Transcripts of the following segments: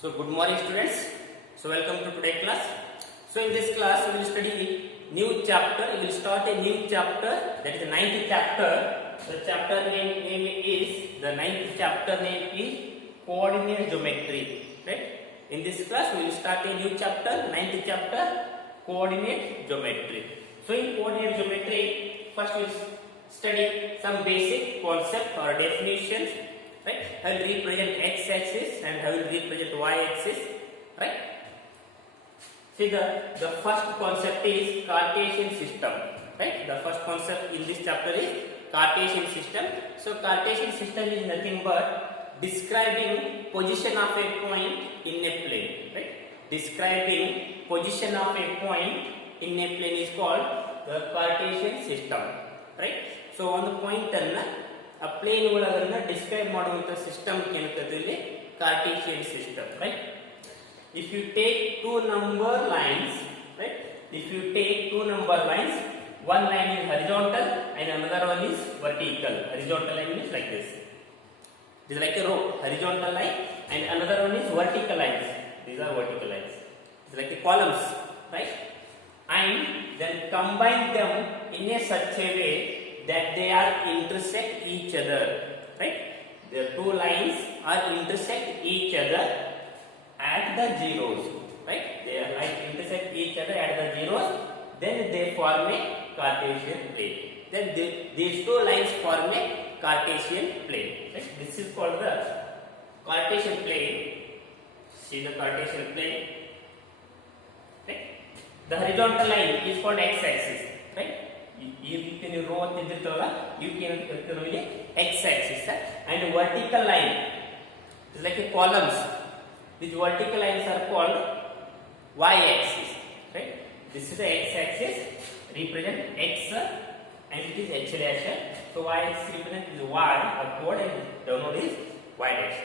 So good morning students. So welcome to today's class. So in this class we will study new chapter. We will start a new chapter, that is the ninth chapter. The chapter name is, the ninth chapter name is coordinate geometry. Right? In this class we will start a new chapter, ninth chapter, coordinate geometry. So in coordinate geometry, first we will study some basic concept or definitions. Right? I will represent x-axis and I will represent y-axis. Right? See, the first concept is Cartesian system. Right? The first concept in this chapter is Cartesian system. So Cartesian system is nothing but describing position of a point in a plane. Right? Describing position of a point in a plane is called the Cartesian system. Right? So on the point a plane ಒಳಗನ್ನ describe ಮಾಡುವಂತ system ಏನಂತಂದ್ರೆ Cartesian system, right? If you take two number lines, right? If you take two number lines, one line is horizontal and another one is vertical. Horizontal line is like this. This is like a row, horizontal line, and another one is vertical lines. These are vertical lines. It's like a columns, right? And then combine them in a such a way that they are intersect each other, right? The two lines are intersect each other at the zeros, right? They are like intersect each other at the zeros, then they form a Cartesian plane. Then these two lines form a Cartesian plane, right? This is called the Cartesian plane. See the Cartesian plane, right? The horizontal line is called x-axis, right? You can row ಅಂತಿರ್ತವಲ್ಲ ಇವಕ್ಕೆ ಏನು ಕರಿತೀವಿ ಇಲ್ಲಿ x axis and vertical line is like a columns. These vertical lines are called y axis, right? This is the x axis, represent x and it is h dash. So y axis represent is y upward and downward is y dash.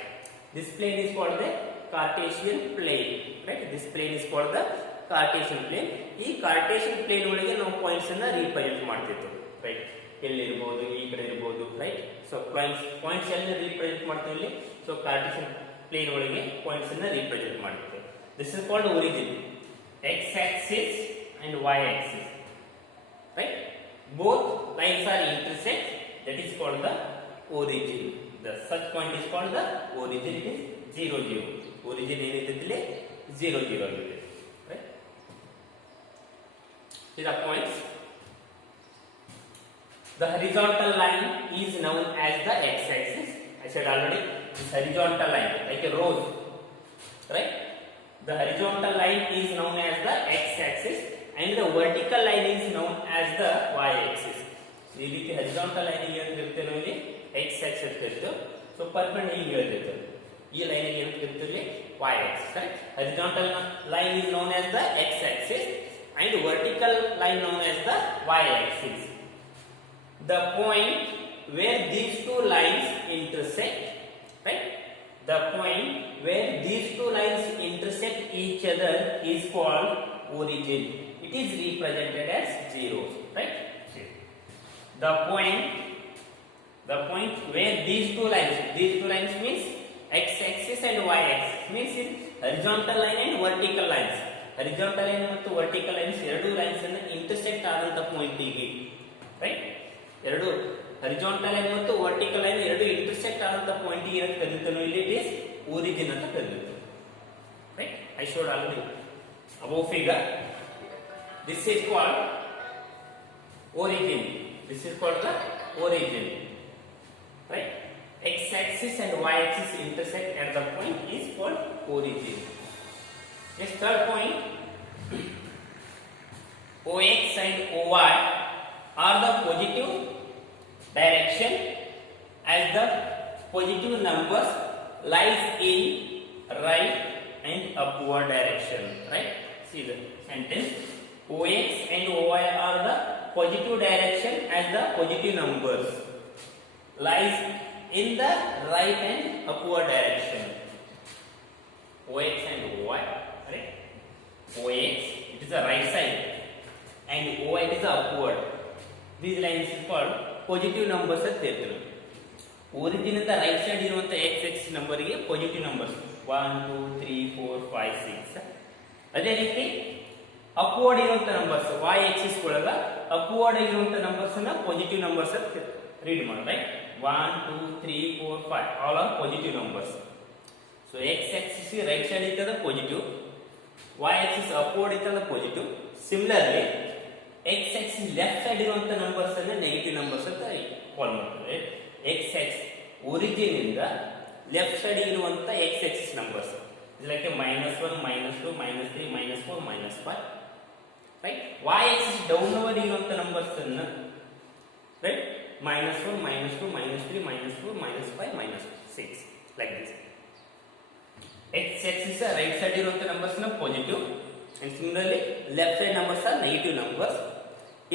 This plane is called the Cartesian plane, right? This plane is called the Cartesian plane. ಈ Cartesian plane ಒಳಗೆ ನಾವು points ಅನ್ನು represent ಮಾಡ್ತಿದ್ವಿ, right? ಎಲ್ಲಿ ಇರಬಹುದು, ಈ ಕಡೆ ಇರಬಹುದು, ರೈಟ್? ಸೊ ಪಾಯಿಂಟ್ಸ್ ಎಲ್ಲ ರಿಪ್ರೆಸೆಂಟ್ ಮಾಡ್ತೀವಿ ಇಲ್ಲಿ. ಸೊ Cartesian plane ಒಳಗೆ ಪಾಯಿಂಟ್ಸ್ ಅನ್ನು ರಿಪ್ರೆಸೆಂಟ್ ಮಾಡ್ತೀವಿ. This is called origin, x axis and y axis, right? Both lines are intersect, that is called the origin. The such point is called the origin. It is 0 0. Origin ಏನಿದೆ ಇಲ್ಲಿ 0 0 ಆಗಿದೆ. See the points. The horizontal line is known as the x-axis. I said already, this horizontal line, like a rose, right? The horizontal line is known as the x-axis, and the vertical line is known as the y-axis. ಈ ರೀತಿ horizontal line ಗೆ ಏನು ಇರುತ್ತೆ ನೋಡಿ, x-axis ಇರುತ್ತೆ. So perpendicular ಇರುತ್ತೆ. ಈ line ಗೆ ಏನು ಇರುತ್ತೆ, y-axis, right? Horizontal line is known as the x-axis and vertical line known as the y-axis. The point where these two lines intersect, right? The point where these two lines intersect each other is called origin. It is represented as zeros, right? The point where these two lines means x-axis and y-axis, means in horizontal line and vertical lines. Horizontal line ಮತ್ತು vertical lines ಎರಡು lines ಅನ್ನು intersect ಆದಂತ point ಗೆ, right? ಎರಡು horizontal line ಮತ್ತು vertical line ಎರಡು intersect ಆದಂತ point ಗೆ ಏನು ಕರೀತೀವಿ ಇಲ್ಲಿ, it is origin ಅಂತ ಕರೀತೀವಿ, right? I showed already above figure. This is called origin. This is called the origin, right? X axis and y axis intersect at the point is called origin. Next, third point, OX and OY are the positive direction as the positive numbers lies in right and upward direction, right? See the sentence. OX and OY are the positive direction as the positive numbers lies in the right and upward direction. OX and OY, right? OX, it is the right side, and OY it is the upward. These lines is called positive numbers at theatre. origin ಇಂದ right side ಇರುವಂತ x axis number ಗೆ positive numbers 1 2 3 4 5 6. ಅದೇ ರೀತಿ upward ಇರುವಂತ numbers y axis ಒಳಗ upward ಇರುವಂತ numbers ಅನ್ನ positive numbers ಅಂತ ರೀಡ್ ಮಾಡಿ, right. 1 2 3 4 5 all are positive numbers. So x axis right side ಇರ್ತದ ಪಾಸಿಟಿವ್, y axis ಅಪ್ವರ್ಡ್ ಇರ್ತದ positive. Similarly x axis left side ಇರುವಂತ ನಂಬರ್ಸ್ ಅನ್ನ ನೆಗೆಟಿವ್ ನಂಬರ್ಸ್ ಅಂತ ಕಾಲ್ ಮಾಡ್ತಾರೆ. x axis ಒರಿಜಿನ್ ಇಂದ ಲೆಫ್ಟ್ ಸೈಡ್ ಇರುವಂತ x axis numbers like -1 -2 -3 -4 -5, right. y axis downward ಇರುವಂತ numbers ಅನ್ನ, right, -1 -2 -3 -4 -5 -6 like this. x axis right side ಇರುವಂತ ನಂಬರ್ಸ್ ನ positive and similarly left side numbers are negative numbers.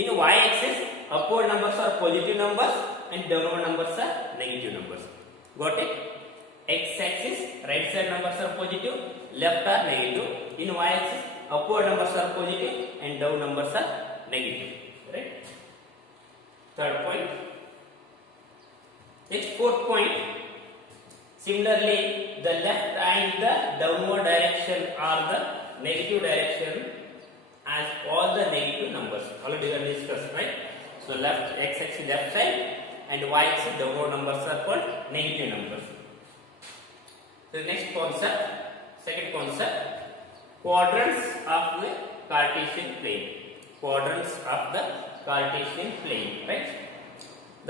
In y axis upward numbers are positive numbers and downward numbers are negative numbers. Got it? X axis right side numbers are positive, left are negative. In y axis upward numbers are positive and down numbers are negative, right? Third point. Next, fourth point. Similarly the left and the downward direction are the negative direction as all the negative numbers already discussed, right? So left x axis left side and y axis downward numbers are called negative numbers. So next concept, second concept, quadrants of the Cartesian plane. Quadrants of the Cartesian plane, right?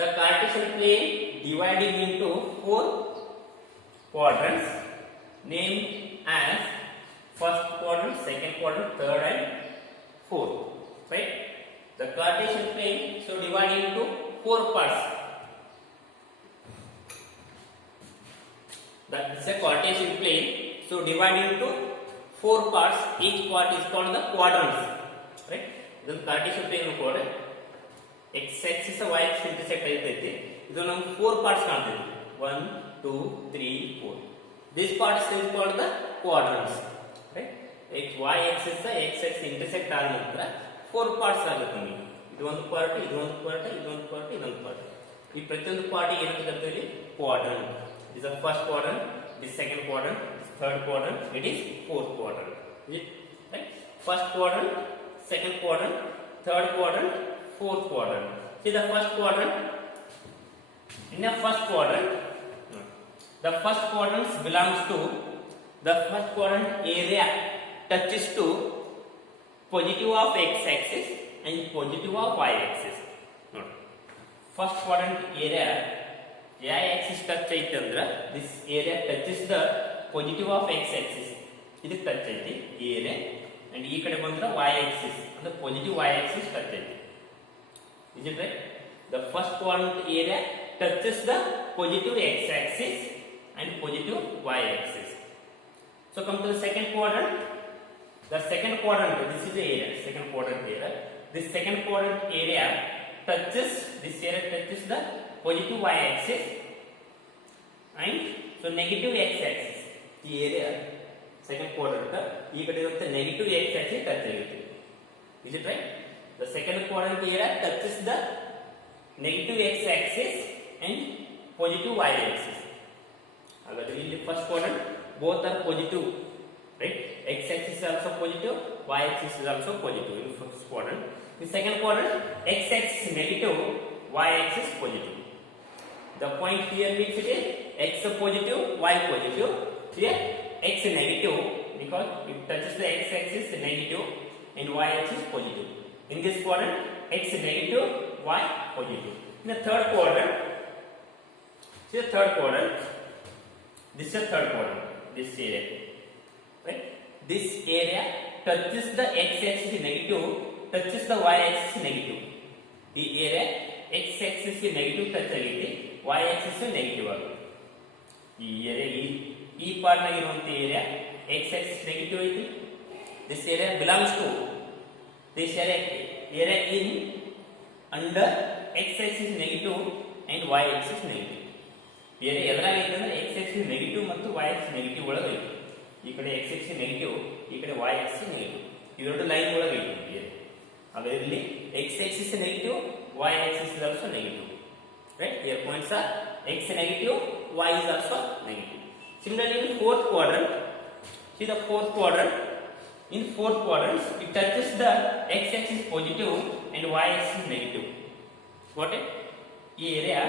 The Cartesian plane divided into 4 quadrants named as first quadrant, second quadrant, third and fourth, right? The Cartesian plane so divided into 4 parts. That is a Cartesian plane so divided into 4 parts. Each part is called the quadrants, right? The Cartesian plane code x axis y axis intersect ಆಯ್ತೈತಿ. ಇದು ನಮಗೆ 4 parts ಕಾಣ್ತೈತಿ, 1 2 3 4. This part is called the quadrants, right? y axis x axis intersect ಆದ ನಂತರ 4 parts ಆಗುತ್ತೆ ನಮಗೆ. ಇದು ಒಂದು part, ಇದು ಒಂದು ಪಾರ್ಟ್, ಇದೊಂದು ಪಾರ್ಟ್, ಇದೊಂದು ಪಾರ್ಟ್. ಈ ಪ್ರತಿಯೊಂದು ಪಾರ್ಟ್ ಏನಂತ ಕರೀತೀವಿ? Quadrant. This is the first quadrant, this second quadrant, this third quadrant, it is fourth quadrant. Is it right? First quadrant, second quadrant, third quadrant, fourth quadrant. See the first quadrant. In the first quadrant, the first quadrant belongs to the first quadrant area touches to positive of x axis and positive of y axis. Note, first quadrant area y axis touch ಐತಿ ಅಂದ್ರ this area touches the positive of x axis. ಇದು touch ಐತಿ area and ಈ ಕಡೆ ಬಂದ್ರ y axis ಅಂದ್ರೆ positive y axis touch ಐತಿ. Is it right? The first quadrant area touches the positive x axis and positive y axis. So come to the second quadrant. The second quadrant, this is the area, second quadrant area. This second quadrant area touches, this area touches the positive y axis and so negative x axis. The area second quadrant ಈ ಕಡೆ ಇರುವಂತ negative x axis touch ಆಗುತ್ತೆ. Is it right? The second quadrant area touches the negative x axis and positive y axis. ಹಾಗಾದ್ರೆ ಇಲ್ಲಿ first quadrant both are positive, right? X axis is also positive, y axis is also positive in first quadrant. In second quadrant, x axis is negative, y axis positive. The point here means it is x positive, y positive. Here x negative because it touches the x axis negative and y axis positive. In this quadrant, x negative, y positive. In the third quadrant, see the third quadrant. This is the third quadrant. This area, right? This area touches the x axis negative, touches the y axis negative. The area x axis negative touch agite, y axis negative ಆಗುತ್ತೆ. ಈ area ಈ part ನಾಗ ಇರುವಂತ area x axis negative ಐತಿ. This area belongs to this area in under x axis negative and y axis negative. area ಎದರಾಗ ಐತಿ ಅಂದ್ರೆ x axis negative ಮತ್ತು y axis negative ಒಳಗೆ ಐತಿ. ಈ ಕಡೆ x axis negative, ಈ ಕಡೆ y axis negative. ಇವೆರಡು ಲೈನ್ ಒಳಗೆ ಐತಿ area. ಹಾಗಾದ್ರೆ ಇಲ್ಲಿ x axis negative, y axis is also negative. Right? Here points are x negative, y is also negative. Similarly, in fourth quadrant, see the fourth quadrant. In fourth quadrant, it touches the x-axis positive and y-axis negative. Got it? ಈ area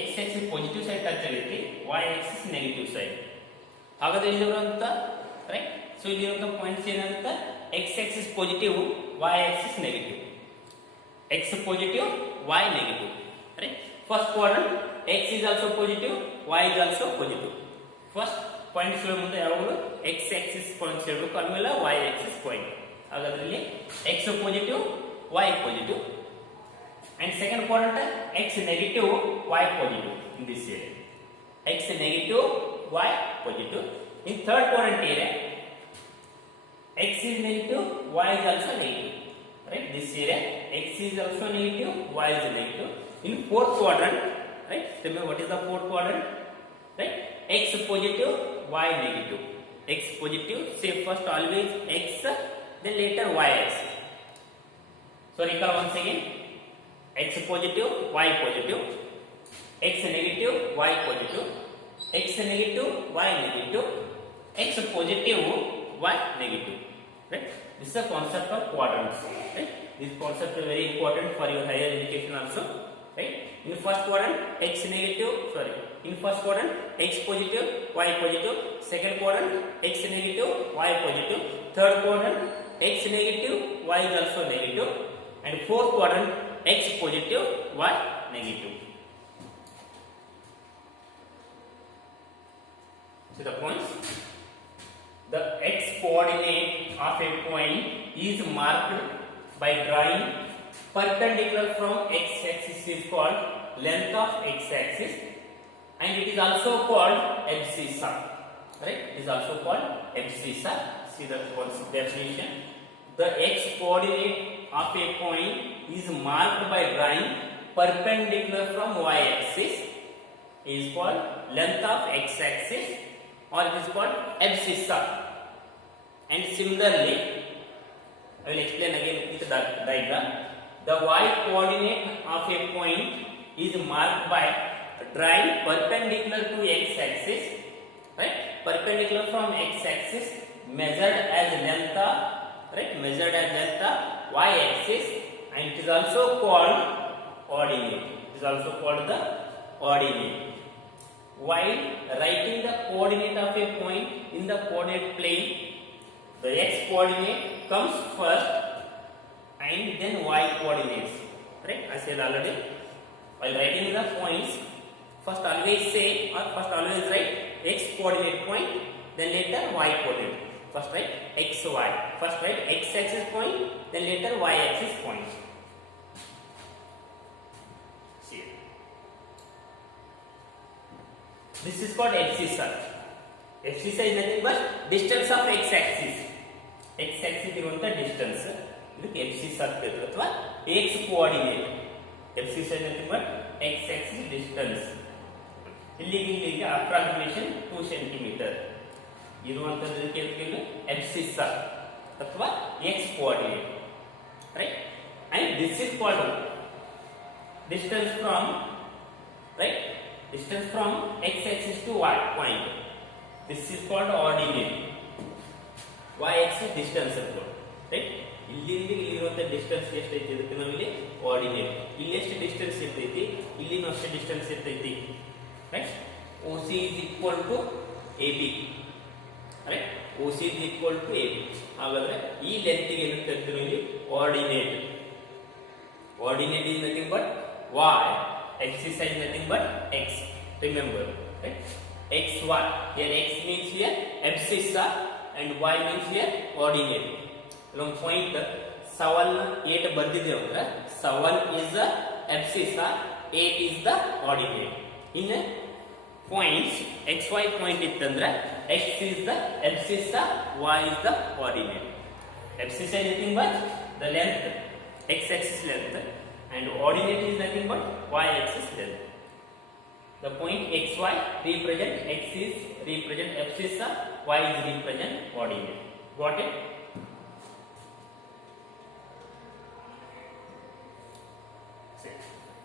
x-axis positive side touch ಆಗುತ್ತೆ, y-axis negative side. ಹಾಗಾದ್ರೆ ಇಲ್ಲಿ ಬರುವಂತ right. So ಇಲ್ಲಿ ಇರುವಂತ points ಏನಂತ x-axis positive, y-axis negative. X positive, y negative. Right? First quadrant, x is also positive, y is also positive. First point ಮುಂದೆ ಯಾವಾಗಲೂ x axis points ಇರಬೇಕು, ಆಮೇಲೆ y axis ಪಾಯಿಂಟ್. ಹಾಗಾದ್ರೆ ಇಲ್ಲಿ x positive, y positive. And second quadrant, x negative, y positive in this area. X negative, y positive. In third quadrant area, x is negative, y is also negative. Right? This area, x is also negative, y is negative. In fourth quadrant, right? Remember what is the fourth quadrant? Right? X positive, y negative. X positive, say first always x, then later y axis. So recall once again, x positive, y positive, x negative, y positive, x negative, y negative, x positive, y negative. Right? This is the concept of quadrants. Right? This concept is very important for your higher education also. Right? In first quadrant, x negative, in first quadrant, x positive, y positive. Second quadrant, x negative, y positive. Third quadrant, x negative, y is also negative. And fourth quadrant, x positive, y negative. See the points. The x coordinate of a point is marked by drawing perpendicular from x axis is called length of x axis, and it is also called abscissa. Right? It is also called abscissa. See the definition. The x coordinate of a point is marked by drawing perpendicular from y axis is called length of x axis, or it is called abscissa. And similarly, I will explain again with the diagram. The y coordinate of a point is marked by drawing perpendicular to x axis, right? Perpendicular from x axis, measured as length of, right? Measured as length of y axis, and it is also called ordinate. It is also called the ordinate. While writing the coordinate of a point in the coordinate plane, the x coordinate comes first and then y coordinates. Right? I said already. While writing the points, first always say or first always write x coordinate point, then later y coordinate. First write x y. First write x axis point, then later y axis point. See. This is called abscissa. Abscissa is nothing but distance of x axis. X axis ಇರುವಂತ distance ಇದಕ್ಕೆ abscissa ಅಂತ ಹೇಳ್ತಾರೆ, ಅಥವಾ x coordinate. abscissa is nothing but x axis distance. ಇಲ್ಲಿಗೆ approximation 2 centimetre ಇರುವಂತದಕ್ಕೆ abscissa ಅಥವಾ x coordinate. Right? And this is called distance from, right? Distance from x axis to y point. This is called ordinate. Y axis distance ಅಂತ. Right? ಇಲ್ಲಿಂದ ಇಲ್ಲಿರುವಂತ distance ಎಷ್ಟೈತಿ ಇದಕ್ಕೆ ನಾವು ಇಲ್ಲಿ ordinate. ಇಲ್ಲಿ ಎಷ್ಟು ಡಿಸ್ಟೆನ್ಸ್ ಇರ್ತೈತಿ, ಇಲ್ಲಿನೂ ಅಷ್ಟೇ ಡಿಸ್ಟೆನ್ಸ್ ಇರ್ತೈತಿ. Right? OC is equal to AB. Right? OC is equal to AB. ಹಾಗಾದ್ರೆ ಈ ಲೆಂತ್ ಗೆ ಏನು ಕರಿತೀವಿ ಇಲ್ಲಿ ordinate. Ordinate is nothing but y. Abscissa is nothing but x. Remember, right? X, y. Here x means here abscissa and y means here ordinate. Along point 7, 8 ಬರ್ದಿದೆ ಅಂದ್ರೆ 7 is the abscissa, 8 is the ordinate. In points xy point ಇತ್ತಂದ್ರೆ x is the abscissa, y is the ordinate. Abscissa is nothing but the length, x axis length, and ordinate is nothing but y axis length. The point xy represent x is represent abscissa, y is represent ordinate. Got it?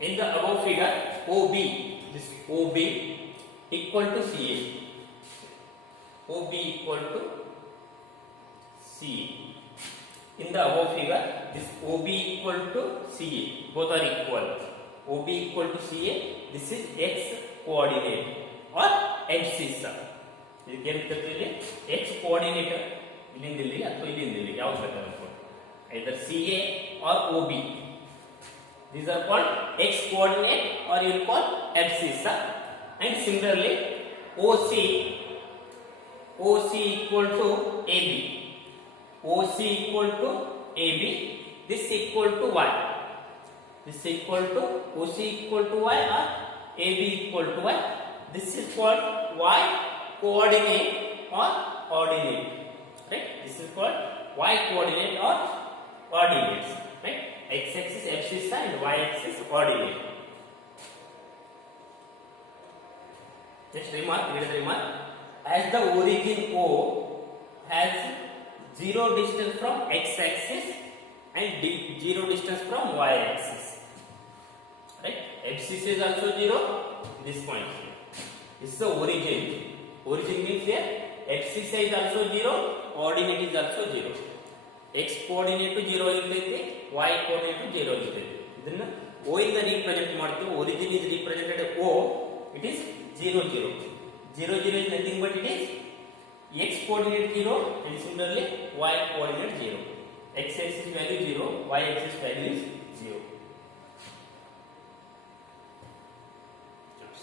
In the above figure, OB, this OB equal to CA. OB equal to CA. In the above figure, this OB equal to CA. Both are equal. OB equal to CA. This is X coordinate or axis. ಇದಕ್ಕೆ ಏನು ಕರೀತೀವಿ X coordinate ಇಲ್ಲಿಂದ ಇಲ್ಲಿ ಅಥವಾ ಇಲ್ಲಿಂದ ಇಲ್ಲಿ ಯಾವುದು ಬೇಕಾದ್ರೂ ಅನ್ಕೊಳ್ಳಿ. either CA or OB. These are called X coordinate or you will call axis. And similarly OC equal to AB. OC equal to AB. This equal to Y. This equal to OC equal to Y or AB equal to Y. This is called Y coordinate or ordinate. Right? This is called Y coordinate or ordinates. Right? X-axis abscissa and Y-axis ordinate. Just read the remark. As the origin O has 0 distance from X-axis and 0 distance from Y-axis. Right? Abscissa is also 0. This point here. This is the origin. Origin means here abscissa is also 0. Ordinate is also 0. X coordinate to 0 ಇರ್ತೈತಿ, Y coordinate to 0 ಇರ್ತೈತಿ. ಇದನ್ನ O ಇಂದ represent ಮಾಡ್ತೀವಿ. Origin is represented O. It is 0 0. 0 0 is nothing but it is X coordinate 0 and similarly Y coordinate 0. X axis value 0, Y axis value is 0.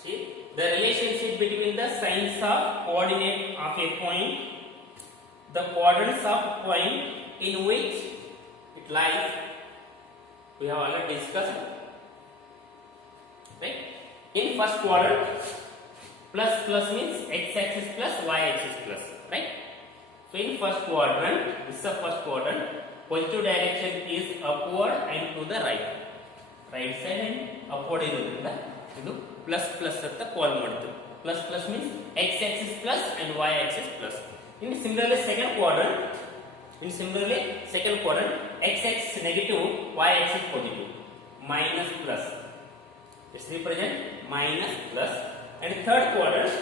See the relationship between the signs of coordinate of a point, the quadrants of point in which it lies, we have already discussed. Right? In first quadrant, plus means x-axis plus y-axis plus. Right? So in first quadrant, this is the first quadrant. Positive direction is upward and to the right. Right side and upward ಇರೋದ್ರಿಂದ ಇದು plus ಅಂತ ಕಾಲ್ ಮಾಡ್ತೀವಿ. Plus means x-axis plus and y-axis plus. In similarly second quadrant, x-axis negative, y-axis positive. Minus plus. This represent minus plus. And third quadrant,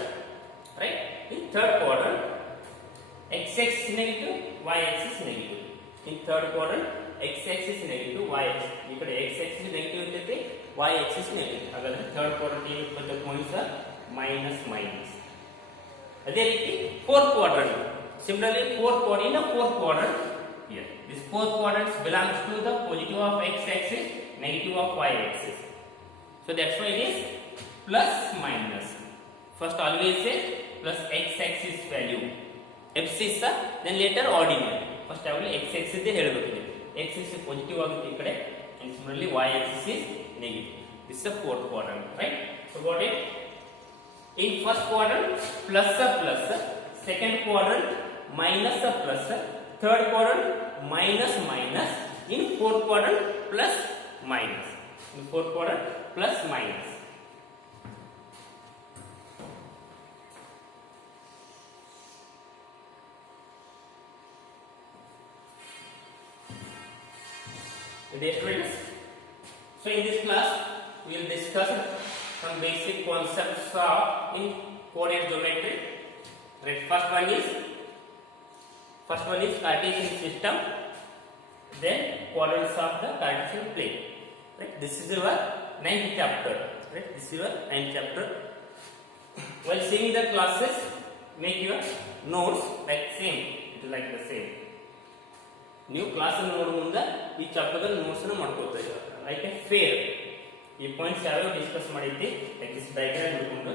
right? In third quadrant, x-axis negative, y-axis negative. In third quadrant, x-axis negative, y-axis. ఇక్కడ x-axis negative ಇರ್ತೈತಿ, y-axis negative. ಹಾಗಾದ್ರೆ third quadrant ಏನಿರ್ತದೆ points are minus minus. ಅದೇ ರೀತಿ fourth quadrant. Similarly, in the fourth quadrant, here this fourth quadrant belongs to the positive of x-axis, negative of y-axis. So that's why it is plus minus. First always say plus x-axis value abscissa, then later ordinate. First always x-axis ಗೆ ಹೇಳಬೇಕು. x-axis positive ಆಗುತ್ತೆ ಈ ಕಡೆ and similarly y-axis is negative. This is the fourth quadrant, right? So got it? In first quadrant plus, second quadrant minus, third quadrant minus. In fourth quadrant plus minus. In fourth quadrant plus minus. Dear students, so in this class we will discuss some basic concepts of in coordinate geometry. Right, first one is Cartesian system, then quadrants of the Cartesian plane. Right, this is your 9th chapter. Right, this is your 9th chapter. While seeing the classes, make your notes like same. It is like the same. ನೀವು class ಅನ್ನು ನೋಡೋ ಮುಂದೆ ಈ chapter notes ಅನ್ನು ಮಾಡ್ಕೊಳ್ತಾ ಇದ್ದೀರಾ. Like A fair ಈ points ಯಾವ್ಯಾವ ಡಿಸ್ಕಸ್ ಮಾಡಿದ್ವಿ ಲೈಕ್ ದಿಸ್ ಡಯಾಗ್ರಾಮ್ ನೋಡ್ಕೊಂಡು